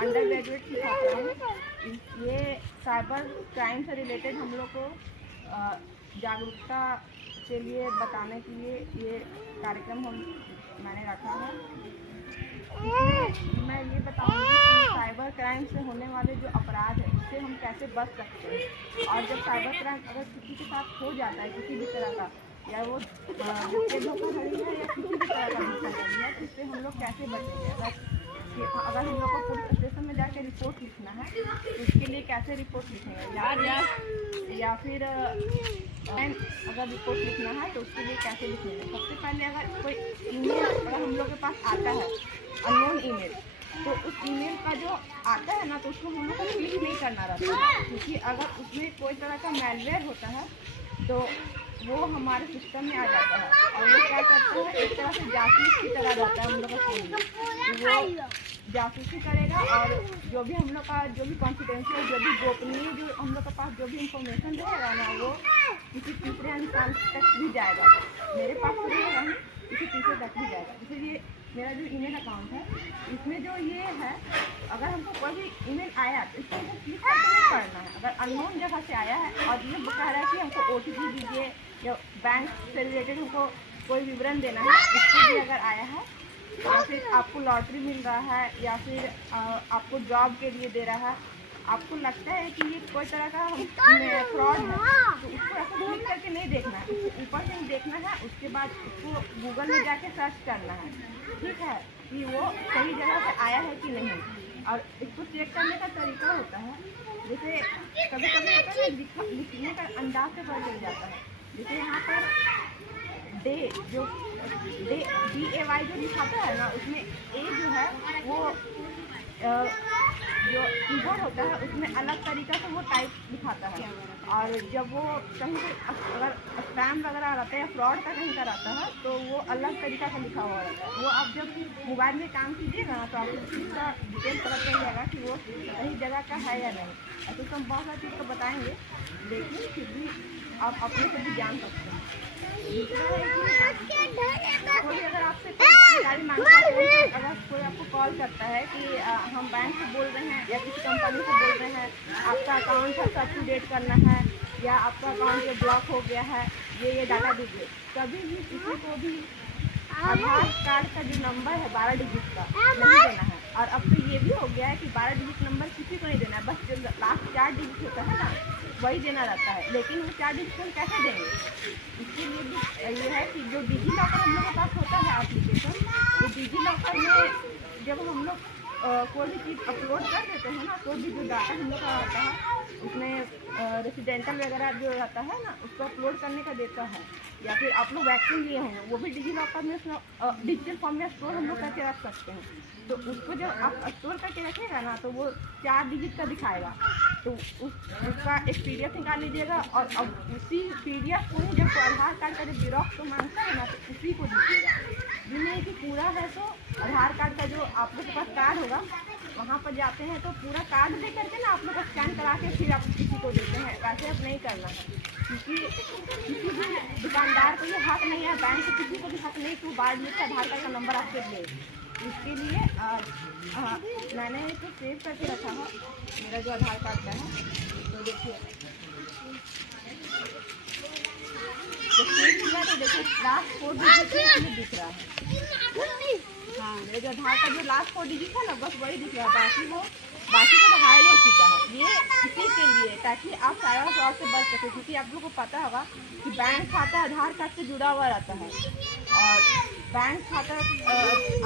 Under graduate की छात्रा हूँ। ये साइबर क्राइम से रिलेटेड हम लोग को जागरूकता के लिए बताने के लिए ये कार्यक्रम मैंने रखा है। इसमें मैं ये बताऊंगी कि साइबर क्राइम से होने वाले जो अपराध है उससे हम कैसे बच सकते हैं, और जब साइबर क्राइम अगर किसी के साथ हो जाता है किसी भी तरह का, या वो धोखाधड़ी है या किसी भी तरह का धोखाधड़ी है, तो इससे हम लोग कैसे बचेंगे। अगर हम लोग को पुलिस स्टेशन में जाके रिपोर्ट लिखना है तो उसके लिए कैसे रिपोर्ट लिखेंगे, या फिर अगर रिपोर्ट लिखना है तो उसके लिए कैसे लिखेंगे। सबसे पहले अगर कोई ईमेल अगर हम लोग के पास आता है अननोन ईमेल, तो उस ईमेल का जो आता है ना तो उसको हम लोग को क्लिक नहीं करना रहता है, क्योंकि अगर उसमें कोई तरह का मैलवेयर होता है तो वो हमारे सिस्टम में आ जाता है और वो क्या करता है, एक तरह से जासूस की तरह रहता है हम लोग का फोन। वो जासूसी करेगा और जो भी हम लोग का जो भी कॉन्फिडेंशियल जो भी गोपनीय जो हम लोग के पास जो भी इंफॉर्मेशन रहेगा ना वो किसी तीसरे इंसान तक भी जाएगा। मेरे पास तो रहेगा नहीं, किसी तीसरे तक भी जाएगा। इसलिए मेरा जो ईमेल अकाउंट है इसमें जो ये है, अगर हमको कोई भी ईमेल आया तो इसको क्लिक करके नहीं पढ़ना है। अगर अननोन जगह से आया है और ये कह रहा है कि हमको OTP दीजिए या बैंक से रिलेटेड हमको कोई विवरण देना है, इसके लिए अगर आया है, या फिर आपको लॉटरी मिल रहा है या फिर आपको जॉब के लिए दे रहा है, आपको लगता है कि ये कोई तरह का फ्रॉड है, तो उसको ऐसा क्लिक करके नहीं देखना है, उसको ऊपर से देखना है। उसके बाद उसको गूगल में जाके सर्च करना है, ठीक है, कि वो सही जगह से आया है कि नहीं। और इसको चेक करने का तरीका होता है, जैसे कभी कभी होता है लिखने का अंदाज से पता चल जाता है। जैसे यहाँ पर DAY जो लिखाता है ना, उसमें A जो है वो जो कीबोर्ड होता है उसमें अलग तरीका से वो टाइप दिखाता है, और जब वो कहीं से अगर स्पैम वगैरह रहता है या फ्रॉड का कहीं का रहता है तो वो अलग तरीका से लिखा हुआ रहता है। वो आप जब मोबाइल में काम कीजिएगा ना तो आपको इसका डिटेल पता चल जाएगा कि वो सही जगह का है या नहीं। ऐसे तो हम बहुत सारी चीज़ को बताएंगे, लेकिन फिर भी आप अपने से भी जान सकते हैं। कोई अगर आपसे कोई जानकारी मांगता है, अगर कोई आपको कॉल करता है कि हम बैंक से बोल रहे हैं या किसी कंपनी से बोल रहे हैं, आपका अकाउंट अप टू डेट करना है या आपका अकाउंट जो ब्लॉक हो गया है, ये डाटा दीजिए, कभी भी किसी को भी आधार कार्ड का जो नंबर है 12 डिजिट का नहीं देना है। और अब तो ये भी हो गया है कि 12 डिजिट नंबर किसी को नहीं देना है, बस जो लास्ट 4 डिजिट होता है ना वही देना रहता है। लेकिन वो 4 डिजिट हम कैसे देंगे, इसके लिए भी ये है कि जो डिजी लॉकर हम लोग के पास होता है एप्लीकेशन, तो डिजी लॉकर में जब हम लोग कोई भी चीज़ अपलोड कर देते हैं ना, तो भी जो डाटा हम लोग का रहता है उसमें रेसिडेंटल वगैरह जो रहता है ना उसको अपलोड करने का देता है, या फिर आप लोग वैक्सीन लिए होंगे वो भी डिजी लॉकर में डिजिटल फॉर्म में स्टोर हम लोग करके रख सकते हैं। तो उसको जब आप स्टोर करके रखिएगा ना तो वो 4 डिजिट का दिखाएगा, तो उसका एक PDF निकाल लीजिएगा और अब उसी PDF को ही जब आधार कार्ड का जब जेरॉक्स को मांगता है ना तो उसी को दीजिएगा। ये नहीं कि पूरा है तो आधार कार्ड का जो आप लोग के पास कार्ड होगा वहाँ पर जाते हैं तो पूरा कार्ड दे करके ना आप लोग का स्कैन करा के फिर आप किसी को देते हैं, वैसे आप नहीं करना है, क्योंकि किसी भी दुकानदार को ये हक नहीं है, बैंक को किसी को भी हक नहीं कि वो 12 डिजिट का आधार कार्ड का नंबर आपसे ले। इसके लिए मैंने इसको सेव करके रखा है, मेरा जो आधार कार्ड का है, तो देखिए तो देखिए लास्ट 4 डिजिट दिख रहा है। हाँ, मेरे जो आधार का जो लास्ट 4 डिजिट है ना बस वही दिख रहा है, बाकी तो हाइड हो चुका है। ये इसी के लिए ताकि आप साइबर फ्रॉड से बच सके, क्योंकि आप लोगों को पता होगा कि बैंक खाता आधार कार्ड से जुड़ा हुआ रहता है, और बैंक खाता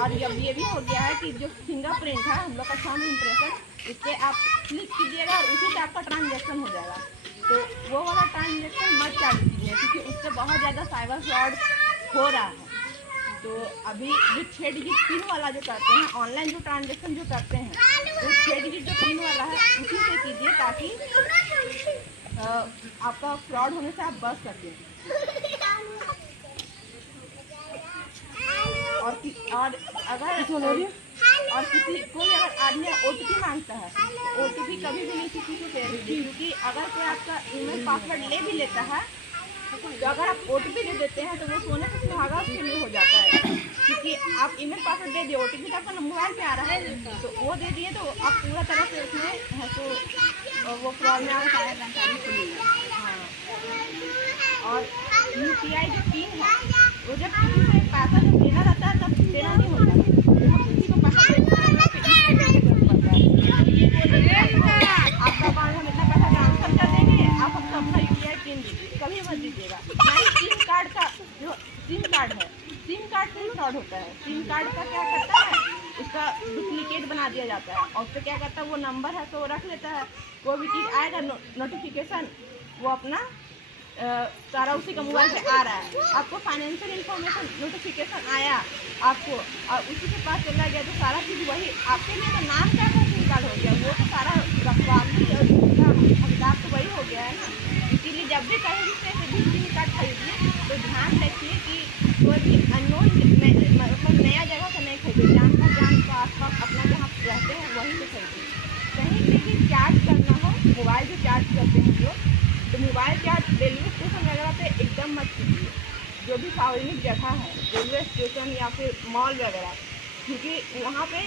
और ये भी हो गया है कि जो फिंगरप्रिंट है हम लोग का थंब इम्प्रेशन, इस पर आप क्लिक कीजिएगा और उसी से आपका ट्रांजेक्शन हो जाएगा। तो वो वाला ट्रांजेक्शन मत चालू कीजिए, क्योंकि उससे बहुत ज़्यादा साइबर फ्रॉड हो रहा है। तो अभी जो 6 डिजिट पिन वाला जो करते हैं, ऑनलाइन जो ट्रांजेक्शन जो करते हैं, तो 6 डिजिट जो पिन वाला है उसी से कीजिए ताकि आपका फ्रॉड होने से आप बच सकें। और अगर कोई अगर आदमी OTP मांगता है, OTP कभी भी नहीं किसी को शेयर कीजिए, क्योंकि अगर कोई आपका ईमेल पासवर्ड ले भी लेता है तो अगर आप OTP दे देते हैं तो वो सोने का सुहागा उसके लिए हो जाता है। क्योंकि आप ईमेल पासवर्ड दे दिए, OTP तो आपका मोबाइल पे आ रहा है, तो वो दे दिए तो आप पूरा तरह से उसमें है तो वो फ्रॉड में आप सारा जानकारी खुलेगी। हाँ, और UPI जो पिन है वो जब किसी से पैसा जब देना रहता है तब देना नहीं होता है, किसी को पैसा आपका अकाउंट हम इतना पैसा ट्रांसफर कर देंगे, आप हमको अपना UPI पिन दीजिए, कभी मत दीजिएगा। नहीं, सिम कार्ड का जो सिम कार्ड है, सिम कार्ड से ही फ्रॉड होता है। सिम कार्ड का क्या करता है, उसका डुप्लीकेट बना दिया जाता है और उससे क्या करता है, वो नंबर है तो वो रख लेता है, कोई भी चीज़ आएगा नोटिफिकेशन वो अपना सारा उसी का मोबाइल पे आ रहा है। आपको फाइनेंशियल इंफॉर्मेशन नोटिफिकेशन आया आपको और उसी के पास चला गया तो सारा चीज़ वही आपके लिए तो नाम क्या है सिम कार्ड हो गया, वो तो सारा रखवाली और हकदार तो वही हो गया है ना। इसीलिए जब भी कहीं भी सिम कार्ड खरीदिए तो ध्यान रखिए कि कोई भी अननोन मतलब नया जगह से नहीं खरीदिए, जान पहचान को आसपास अपना जहाँ रहते हैं वहीं से खरीदिए। कहीं से भी चार्ज करना हो, मोबाइल जो चार्ज करते हैं लोग, तो मोबाइल चार्ज रेलवे स्टेशन वगैरह पे एकदम मत कीजिए, जो भी सार्वजनिक जगह है रेलवे स्टेशन या फिर मॉल वगैरह, क्योंकि वहाँ पे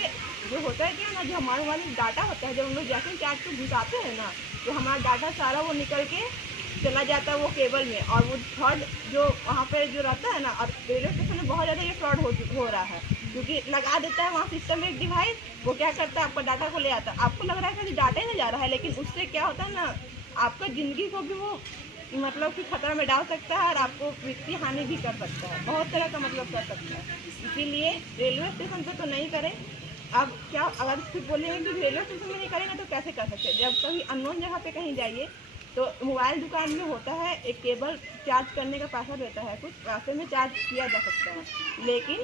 जो होता है क्या ना, जो हमारे वाले डाटा होता है, जब हम लोग जैसे चार्ज को घुसाते हैं ना तो हमारा डाटा सारा वो निकल के चला जाता है वो केबल में, और वो थर्ड जो वहाँ पे जो रहता है ना, और रेलवे स्टेशन में बहुत ज़्यादा ये फ्रॉड हो रहा है, क्योंकि लगा देता है वहाँ सिस्टम में एक डिवाइस, वो क्या करता है आपका डाटा को ले आता है, आपको लग रहा है कि डाटा ही नहीं जा रहा है, लेकिन उससे क्या होता है ना, आपका ज़िंदगी को भी वो मतलब कि खतरा में डाल सकता है और आपको वित्तीय हानि भी कर सकता है, बहुत तरह का मतलब कर सकता है। इसीलिए रेलवे स्टेशन पे तो नहीं करें। अब क्या अगर फिर बोलेंगे कि रेलवे स्टेशन में नहीं करेंगे तो कैसे कर सकते हैं, जब कभी अननोन जगह पे कहीं जाइए तो मोबाइल दुकान में होता है एक केबल चार्ज करने का पैसा रहता है, कुछ पैसे में चार्ज किया जा सकता है, लेकिन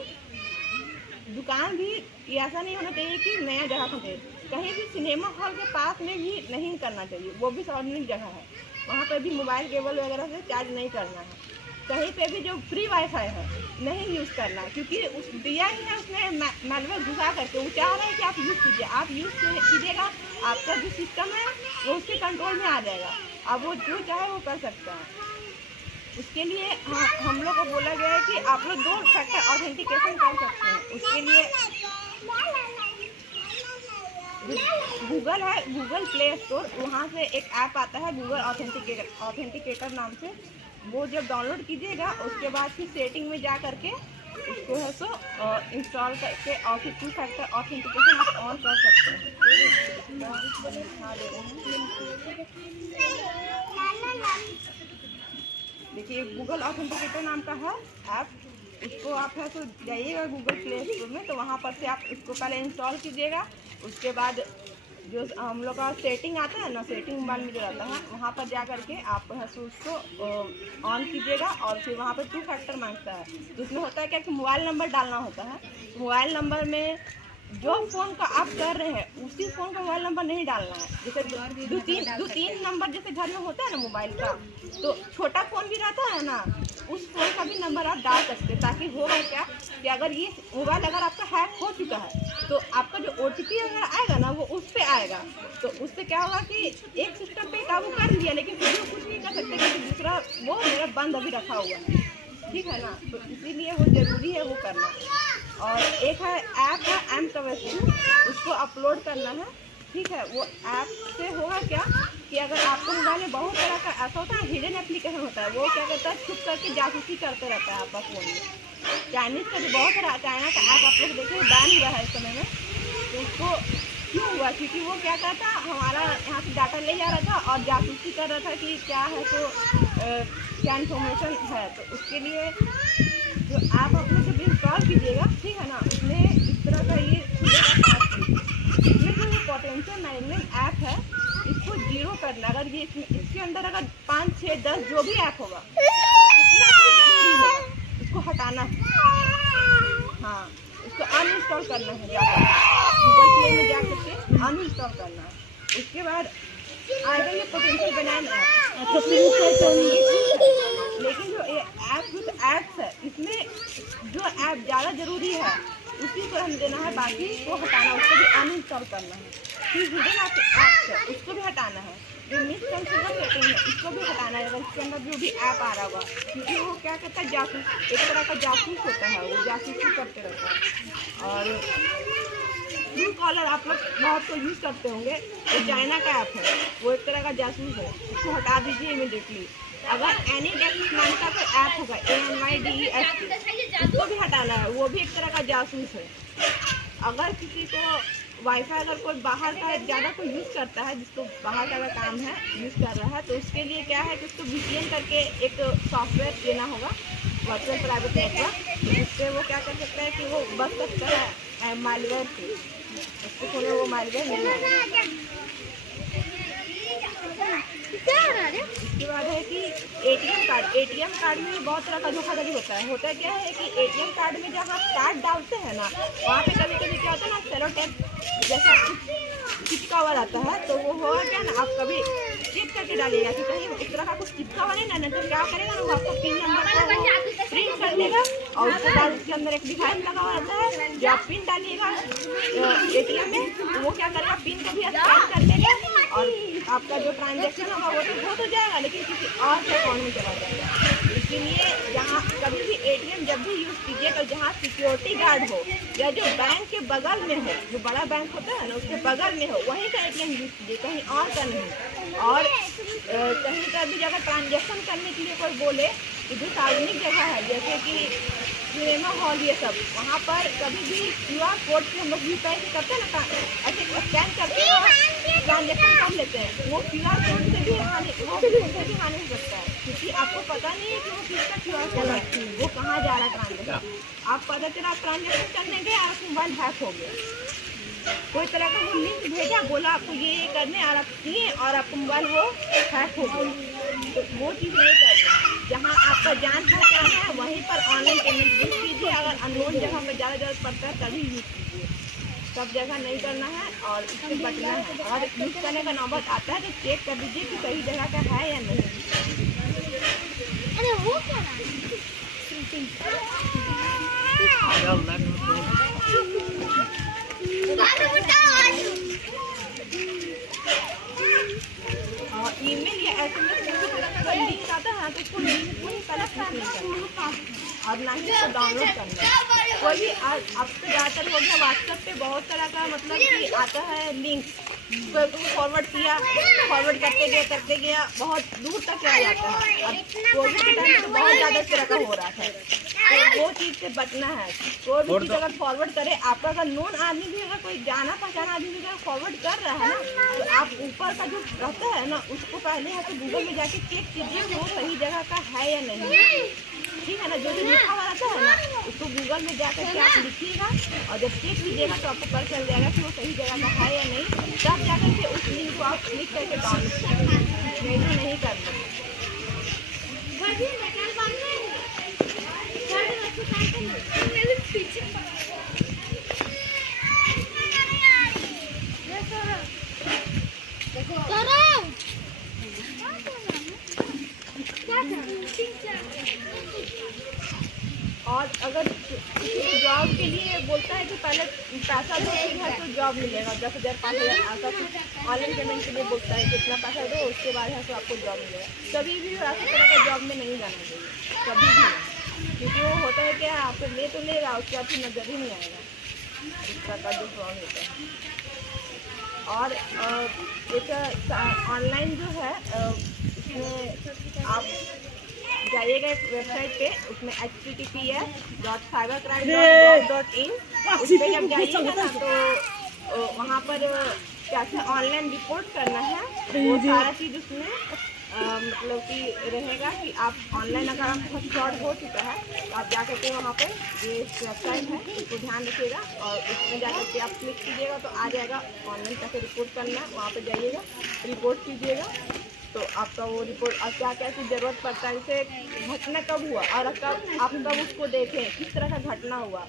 दुकान भी ऐसा नहीं होना चाहिए कि नया जगह खरीदे, कहीं भी सिनेमा हॉल के पास में भी नहीं करना चाहिए, वो भी सार्वजनिक जगह है, वहाँ पर भी मोबाइल केबल वगैरह से चार्ज नहीं करना है। कहीं पे भी जो फ्री वाईफाई है नहीं यूज़ करना, क्योंकि उस दिया ही है उसने मैलवेयर घुसा करके, वो चाह रहे हैं कि आप यूज़ कीजिए, आप यूज़ कीजिएगा, आपका जो सिस्टम है वो उसके कंट्रोल में आ जाएगा, अब वो जो चाहे वो कर सकता है। उसके लिए हम लोग को बोला गया है कि आप लोग 2 फैक्टर ऑथेंटिकेशन कर सकते हैं। उसके लिए गूगल है, गूगल प्ले स्टोर, वहाँ से एक ऐप आता है गूगल ऑथेंटिकेटर नाम से, वो जब डाउनलोड कीजिएगा उसके बाद फिर सेटिंग में जा करके उसको है सो इंस्टॉल करके और फिर 2 फैक्टर ऑथेंटिकेशन आप ऑन कर सकते हैं। देखिए गूगल ऑथेंटिकेटर नाम का है ऐप, उसको आप है तो जाइएगा गूगल प्ले स्टोर में, तो वहाँ पर से आप इसको पहले इंस्टॉल कीजिएगा, उसके बाद जो हम लोग का सेटिंग आता है ना, सेटिंग बार में जो रहता है वहाँ पर जा करके आप है सो उसको ऑन कीजिएगा, और फिर वहाँ पर 2 फैक्टर मांगता है, जिसमें होता है क्या कि मोबाइल नंबर डालना होता है, मोबाइल नंबर में जो फ़ोन का आप कर रहे हैं उसी फ़ोन का मोबाइल नंबर नहीं डालना है, जैसे दो तीन नंबर जैसे घर में होता है ना मोबाइल का, तो छोटा फ़ोन भी रहता है ना, उस फ़ोन का भी नंबर आप डाल सकते हैं, ताकि होगा क्या कि अगर ये मोबाइल अगर आपका हैक हो चुका है तो आपका जो OTP अगर आएगा ना वो उस पर आएगा, तो उससे क्या होगा कि एक सिस्टम पे काबू कर लिया, लेकिन फिर वो कुछ नहीं कर सकते क्योंकि दूसरा वो मेरा बंद अभी रखा हुआ है, ठीक है ना, तो इसीलिए वो ज़रूरी है वो करना। और एक है ऐप है M2, उसको अपलोड करना है, ठीक है, वो ऐप से होगा क्या कि अगर आपको मोबाइल में बहुत तरह का ऐसा होता है हिडन एप्लीकेशन होता है, वो क्या करता है छुप करके जासूसी करते रहता है आपका फ़ोन में। चाइनीज़ का जो बहुत सारा चाइना का ऐप आप लोग देखें बैन हुआ है इस समय में, तो उसको क्यों हुआ, क्योंकि वो क्या करता हमारा यहाँ से डाटा ले जा रहा था और जासूसी कर रहा था कि क्या है तो क्या इन्फॉर्मेशन है, तो उसके लिए जो ऐप आप लोग जब इंस्टॉल कीजिएगा, ठीक है ना, उसमें इस तरह का ये इसमें जो ये पोटेंशियल मैनेजमेंट ऐप है इसको 0 करना, अगर ये इसके अंदर अगर 5, 6, 10 जो भी ऐप होगा कितना जरूरी होगा इसको हटाना है, हाँ इसको अनइंस्टॉल करना है, जाकर गूगल प्ले में जा करके अनइंस्टॉल करना है। उसके बाद आएगा ये पोटेंशियल बनाना ऐप, लेकिन जो ये ऐप कुछ ऐप्स है इसमें जो ऐप ज़्यादा ज़रूरी है उसी को हम देना है, बाकी को हटाना, उसको भी अनइंस्टॉल करना है। फिर हिडन ऐप्स है उसको भी हटाना है, जो मिसकॉन्फ़िगर सेटिंग है इसको भी हटाना है। अगर इसके अंदर जो भी ऐप आ रहा होगा, क्योंकि वो क्या करता है, जासूस, एक तरह का जासूस होता है, वो जासूसी करते रहता है। और ट्रू कॉलर आप लोग बहुत तो यूज़ करते होंगे, वो चाइना का ऐप है, वो एक तरह का जासूस है, उसको हटा दीजिए इमीडिएटली। अगर एनीडेस्क नाम का कोई ऐप होगा, ANYDESK, उसको भी हटाना है, वो भी एक तरह का जासूस है। अगर किसी को वाईफाई, अगर कोई बाहर का ज़्यादा कोई यूज़ करता है, जिसको बाहर का अगर काम है यूज़ कर रहा है, तो उसके लिए क्या है कि उसको VPN करके एक सॉफ्टवेयर लेना होगा, वर्चुअल प्राइवेट नेटवर्क, जिससे वो क्या कर सकता है कि वो बच सकता है मालवेयर से, उसको खोले वो मालवेयर नहीं है। इसके बाद है कि ATM कार्ड में बहुत तरह का धोखाधड़ी होता है। होता क्या है कि ATM कार्ड में जब आप कार्ड डालते हैं ना, वहाँ पे कभी कभी क्या होता है ना, सेलो टेप जैसा चिपका हुआ रहता है, तो वो होगा क्या ना, आप कभी चेक करके डालिएगा कि कहीं उस तरह का कुछ चिपका हुआ नहीं ना, तो क्या करेगा ना, वो आपको पिन नंबर को प्रिंट कर देगा, और उसके बाद उसके अंदर एक डिवाइस लगा हुआ रहता है, जो आप पिन डालिएगा ATM में, वो क्या करेगा, पिन को भी स्कैन कर देगा, और आपका जो ट्रांजेक्शन होगा वो तो हो तो जाएगा, लेकिन किसी और के अकाउंट में चला जाएगा। इसलिए जहाँ कभी भी ATM जब भी यूज़ कीजिए, तो जहाँ सिक्योरिटी गार्ड हो या जो बैंक के बगल में हो, जो बड़ा बैंक होता है ना उसके बगल में हो, वहीं का ATM यूज़ कीजिए, कहीं और का नहीं। और कहीं का भी जगह ट्रांजेक्शन करने के लिए कोई बोले कि जो सार्वजनिक जगह है, जैसे कि सिनेमा हॉल, ये सब, वहाँ पर कभी भी QR कोड से हम लोग UPI से करते हैं ना, ऐसे स्कैन करते हैं, ट्रांजेक्शन कर लेते हैं, वो QR कोड से भी हानि हो सकता है, क्योंकि आपको पता नहीं है कि वो किसका QR कोड है, वो कहाँ जा रहा है ट्रांजेक्शन। आप पता चला आप ट्रांजेक्शन करने गए, आपका मोबाइल हैक हो गया, कोई तरह का वो लिंक भेजा, बोला आपको ये करने, और आप किए और आपका मोबाइल वो हैक हो गया, तो वो चीज़ नहीं करना है। जहाँ आपका जान पहचान है वहीं पर ऑनलाइन पेमेंट यूज़ कीजिए, अगर अननोन जगह पर ज़्यादा ज़रूरत पड़ता है तभी यूज़ कीजिए, सब जगह नहीं करना है, और इससे बचना है। और यूज़ करने का नौबत आता है तो चेक कर दीजिए कि सही जगह का है या नहीं। अरे वो क्या ईमेल या SMS में लिंक आता है तो उसको लिंक को ही पहले क्लिक नहीं करना, और ना ही उसको डाउनलोड करना। कोई भी अब तो ज़्यादातर हो गया व्हाट्सएप पे बहुत तरह का मतलब कि आता है लिंक, तो फॉरवर्ड किया, फॉरवर्ड करते गया बहुत दूर तक चला जाता है। अब कोविड के टाइम तो बहुत ज़्यादा इस तरह का हो रहा था, तो वो चीज़ से बचना है। कोई भी चीज़ अगर फॉरवर्ड करे, आपका अगर नोन आदमी भी, अगर कोई जाना पहचाना आदमी भी अगर फॉरवर्ड कर रहा है ना, तो आप ऊपर का जो रहता है ना, उसको पहले है तो गूगल में जाके चेक कीजिए कि वो सही जगह का है या नहीं, ठीक है ना। जो भी लिखा हुआ रहता है ना, उसको गूगल में जाकर के आप लिखिएगा, और जब चेक कीजिएगा तो आपको पता चल जाएगा कि वो सही जगह का है या नहीं, तब जाकर के उस लिंक को आप क्लिक करके डाउनलोड कीजिए, नहीं तो नहीं करना। और अगर जॉब के लिए बोलता है कि पहले पैसा दो फिर है तो जॉब मिलेगा, 10,000 5,000 ऐसा कुछ ऑनलाइन पेमेंट के लिए बोलता है कि इतना पैसा दो उसके बाद है तो आपको जॉब मिलेगा, कभी भी ऐसी तरह का जॉब में नहीं जाना चाहिए, कभी भी, क्योंकि वो होता है कि आप ले तो लेगा, उसके बाद फिर नजर ही नहीं आएगा, इस तरह का जो फ्रॉड होता है। और एक ऑनलाइन जो है उसमें आप जाइएगा एक वेबसाइट पे, उसमें https://cybercrime.gov.in, उस पर जब जाइएगा ना तो वहाँ पर कैसे ऑनलाइन रिपोर्ट करना है वो सारा चीज़ उसमें मतलब कि रहेगा कि आप ऑनलाइन अगर आपको फ्रॉड हो चुका है तो आप जाकर के वहाँ पर ये वेबसाइट है उसको ध्यान रखिएगा, और उसमें जाकर के आप क्लिक कीजिएगा तो आ जाएगा ऑनलाइन कैसे रिपोर्ट करना है, वहाँ पर जाइएगा रिपोर्ट कीजिएगा तो आपका वो रिपोर्ट, और क्या क्या चीज़ ज़रूरत पड़ता है, जैसे घटना कब हुआ और कब आप कब उसको देखें, किस तरह का घटना हुआ,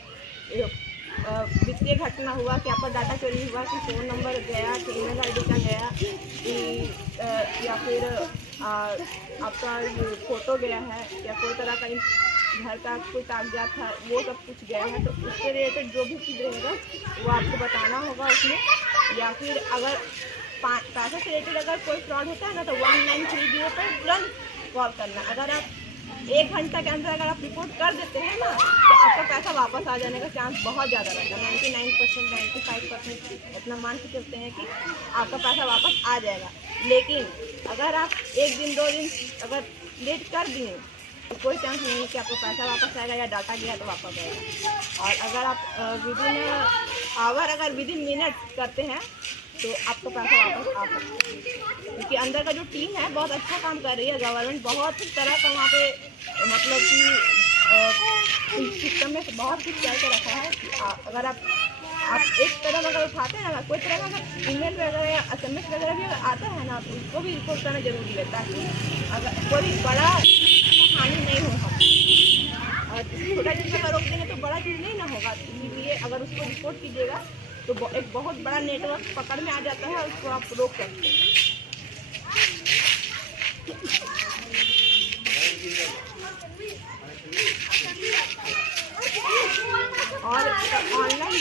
वित्तीय घटना हुआ कि आपका डाटा चोरी हुआ, कि फ़ोन नंबर गया, कि ईमेल आईडी का गया, कि या फिर आपका फ़ोटो गया है, या कोई तरह का घर का कोई कागजात था वो सब कुछ गया है, तो उससे रिलेटेड जो भी चीज़ रहेगा वो आपको बताना होगा उसमें। या फिर अगर पैसा से रिलेटेड अगर कोई फ्रॉड होता है ना, तो 1930 पर तुरंत कॉल करना। अगर आप 1 घंटा के अंदर अगर आप रिपोर्ट कर देते हैं ना, तो आपका पैसा वापस आ जाने का चांस बहुत ज़्यादा रहता है। 99%, 95% इतना मान के चलते हैं कि आपका पैसा वापस आ जाएगा। लेकिन अगर आप 1 दिन 2 दिन अगर लेट कर दिए तो कोई चांस नहीं है कि आपको पैसा वापस आएगा, या डाटा गया तो वापस आएगा। और अगर आप विदिन आवर अगर विदिन मिनट करते हैं तो आपका पैसा वापस आ सकता है, क्योंकि अंदर का जो टीम है बहुत अच्छा काम कर रही है। गवर्नमेंट बहुत तरह का वहाँ पे मतलब कि सिस्टम में बहुत कुछ करके रखा है कि अगर आप एक कदम अगर उठाते हैं ना, कोई तरह का अगर ईमेल वगैरह या SMS वगैरह भी अगर आता है ना, तो उसको भी रिपोर्ट करना जरूरी है, ताकि अगर कोई बड़ा हानि नहीं हो हम। और छोटा चीज़ अगर रोक देंगे तो बड़ा चीज़ नहीं ना होगा, इसलिए अगर उसको रिपोर्ट कीजिएगा तो एक बहुत बड़ा नेटवर्क पकड़ में आ जाता है और उसको आप रोक सकते हैं। और ऑनलाइन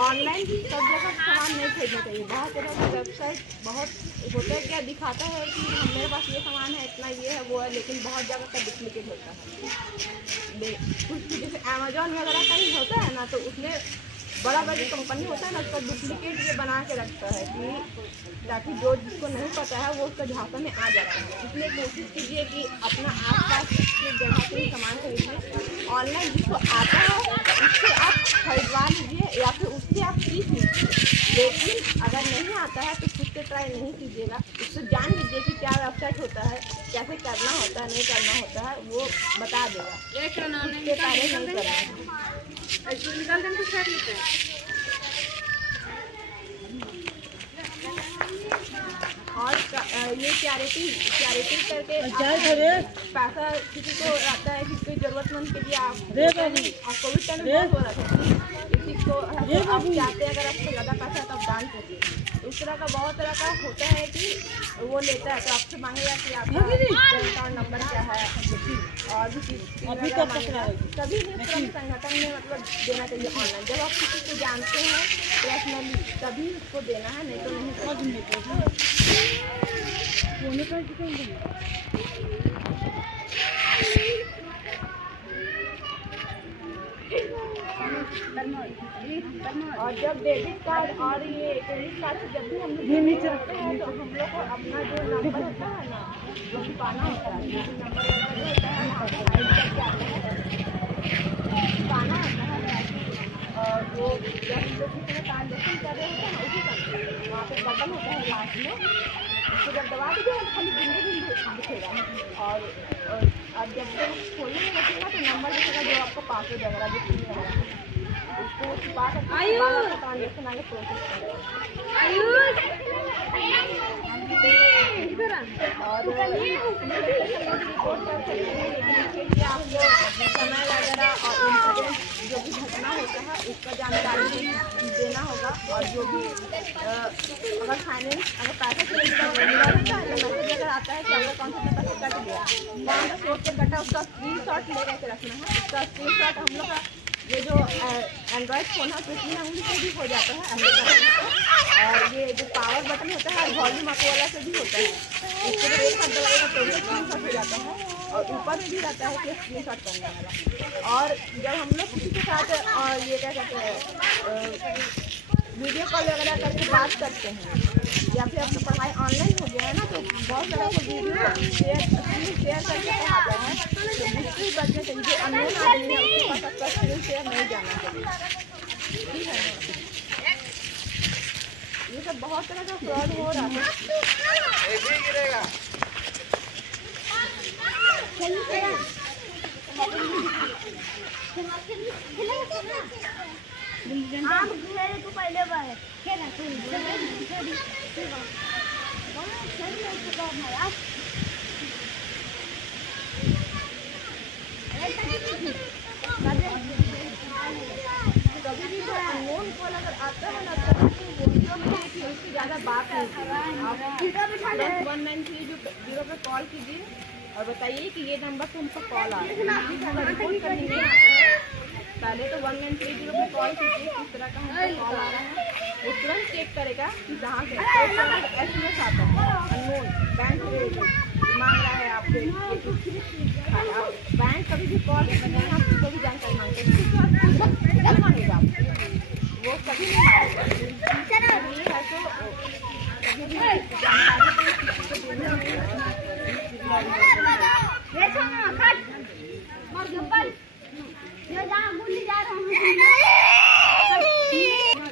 ऑनलाइन सब जगह सामान नहीं खरीदना चाहिए। बहुत तरह की वेबसाइट बहुत होता है, क्या दिखाता है कि मेरे पास ये सामान है, इतना ये है वो है, लेकिन बहुत जगह का डुप्लीकेट होता है। कुछ जैसे अमेजोन वगैरह का ही होता है ना, तो उसमें बड़ा बड़ी कंपनी होता है ना, उसका डुप्लीकेट ये बना के रखता है कि ताकि जो जिसको नहीं पता है वो उसका झांसा में आ जाता है। इसलिए कोशिश कीजिए कि अपना आसपास की जगह से ही सामान खरीदें। ऑनलाइन जिसको आता है उससे आप खरीदवा लीजिए या फिर उससे आप सीख लीजिए। लेकिन अगर नहीं आता है तो खुद से ट्राई नहीं कीजिएगा, उससे जान लीजिए कि क्या वेबसाइट होता है, कैसे करना होता है, नहीं करना होता है, वो बता देगा। उसके कार्य नहीं करना है। और ये चैरिटी करके पैसा किसी को आता है, किसी ज़रूरतमंद के लिए आप कोविड टाइम में बहुत हो रहा था कि किसी को आप चाहते हैं अगर आपको ज़्यादा पैसा है तो आप दान कीजिए। उस तरह का बहुत तरह का होता है कि वो लेता है तो आपसे मांगेगा कि आपका बैंक अकाउंट नंबर क्या है, और भी चीज़ कभी भी संगठन में मतलब देना चाहिए ऑनलाइन। जब आप किसी को जानते हैं पर्सनली तभी उसको देना है, नहीं तो नहीं। और जब डेबिट कार्ड और ये क्रेडिट कार्ड से जब भी हम लोग करते हैं तो हम लोग को अपना जो नंबर होता है ना वो छुपाना होता है। नंबर जो होता है छुपाना होता है, और वो जब हम लोग किसी में ट्रांजेक्शन कर रहे होते हैं ना उसी का वहाँ पे बटन होता है लास्ट में, उसको जब दबा दीजिए खाली जिंदगी दिखेगा। और अब जब खोलने में रखिएगा तो नंबर दिखेगा जो आपको पासवर्ड वगैरह जो चीज़ है उसको छुपा सकते ट्रांजेक्शन आगे प्रोसेस करें। और आप लोग समय वगैरह और इंसिडेंट जो भी घटना होता है उसका जानकारी देना होगा। और जो भी अगर फाइनेंस अगर पैसा मैसेज अगर आता है कि आपका कौन सा पैसा कट गया, कौन सा सोर्स से कटा, उसका स्क्रीनशॉट ले करके रखना है। उसका स्क्रीनशॉट हम लोग का ये जो एंड्रॉयड फ़ोन है उसमें उंगली से भी हो जाता है ऐसे करने से। और ये जो पावर बटन होता है वॉल्यूम अप वाला से भी होता है, उसको तो एक हाथ दबाएगा तो भी स्क्रीनशॉट हो जाता है, और ऊपर में भी रहता है कि स्क्रीनशॉट करने वाला। और जब हम लोग किसी के साथ ये क्या कहते हैं वीडियो कॉल वगैरह करके बात करते हैं, या फिर अपनी पढ़ाई ऑनलाइन हो गया है ना, तो बहुत सारा को वीडियो शेयर करके पढ़ाते हैं, तो मुश्किल बचने चाहिए। जो अननोन आदमी है उसके पास आपका स्क्रीन शेयर नहीं जाना चाहिए, ठीक है। ये सब बहुत तरह का फ्रॉड हो रहा है। तो पहले बार कभी भी जो अननोन कॉल अगर आता है ना तो उसकी ज़्यादा बात नहीं, आप 1930 पे कॉल कीजिए और बताइए कि ये नंबर से हमको कॉल आ रहा है। अगर रिपोर्ट करने नहीं आते हैं पहले तो 1130 पे कॉल कीजिए, किस तरह का हमको कॉल आ रहा है वो तुरंत चेक करेगा कि कहाँ से। SMS आता है अननोन बैंक से मांग रहा है आपसे, बैंक कभी भी कॉल करते हैं आप किसी को भी जानकारी मांगते हैं, क्या मांगेगा आपको, वो कभी नहीं मांगेगा।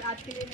आज के लिए